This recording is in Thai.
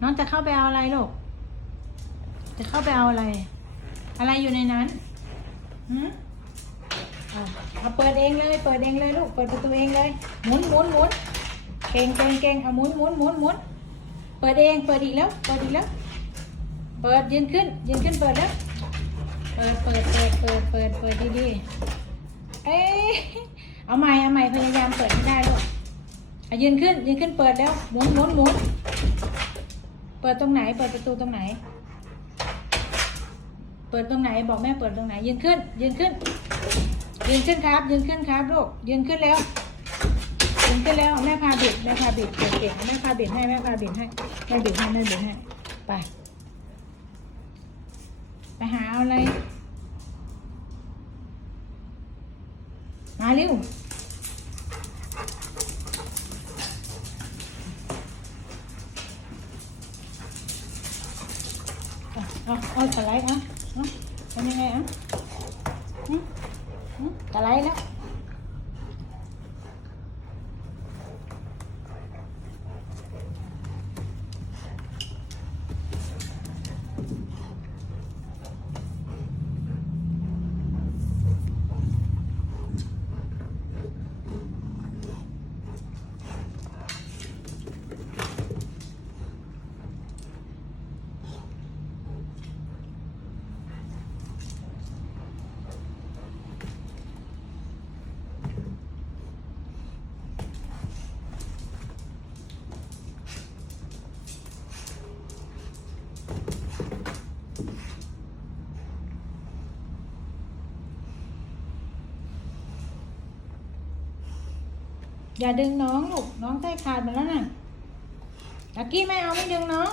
น้องจะเข้าไปเอาอะไรลูก จะเข้าไปเอาอะไร อะไรอยู่ในนั้นหืมอะเอาเปิดเองเลย เปิดเองเลยลูก เปิดประตูเองเลย หมุนหมุนหมุนเก่งเก่งเก่งเอาหมุนหมุนหมุนหมุนเปิดเอง เปิดอีกแล้ว เปิดอีกแล้ว เปิดยืนขึ้น ยืนขึ้น เปิดแล้ว เปิด เปิด เปิด เปิด เปิด เปิดดีๆ เอ้ยเอาใหม่ เอาใหม่ พยายามเปิดให้ได้ลูกอะยืนขึ้น ยืนขึ้น เปิดแล้ว หมุนหมุนหมุน เปิดตรงไหน เปิดประตูตรงไหน เปิดตรงไหน บอกแม่เปิดตรงไหน ยืนขึ้น ยืนขึ้น ยืนขึ้นครับ ยืนขึ้นครับลูก ยืนขึ้นแล้ว ยืนขึ้นแล้ว แม่พาบิด แม่พาบิดเก่งๆแม่พาบิดให้ แม่พาบิดให้ แม่บิดให้ แม่บิดให้ ไป ไปหาเอาอะไร มาเร็ว เอาเอาสไลด์เอาเอาเป็นยังไงอะอืมอืมสไลด์แล้ว อย่าดึงน้องลูกน้องใต้ขาดไปแล้วน่ะตะกี้ไม่เอาไม่ดึงน้อง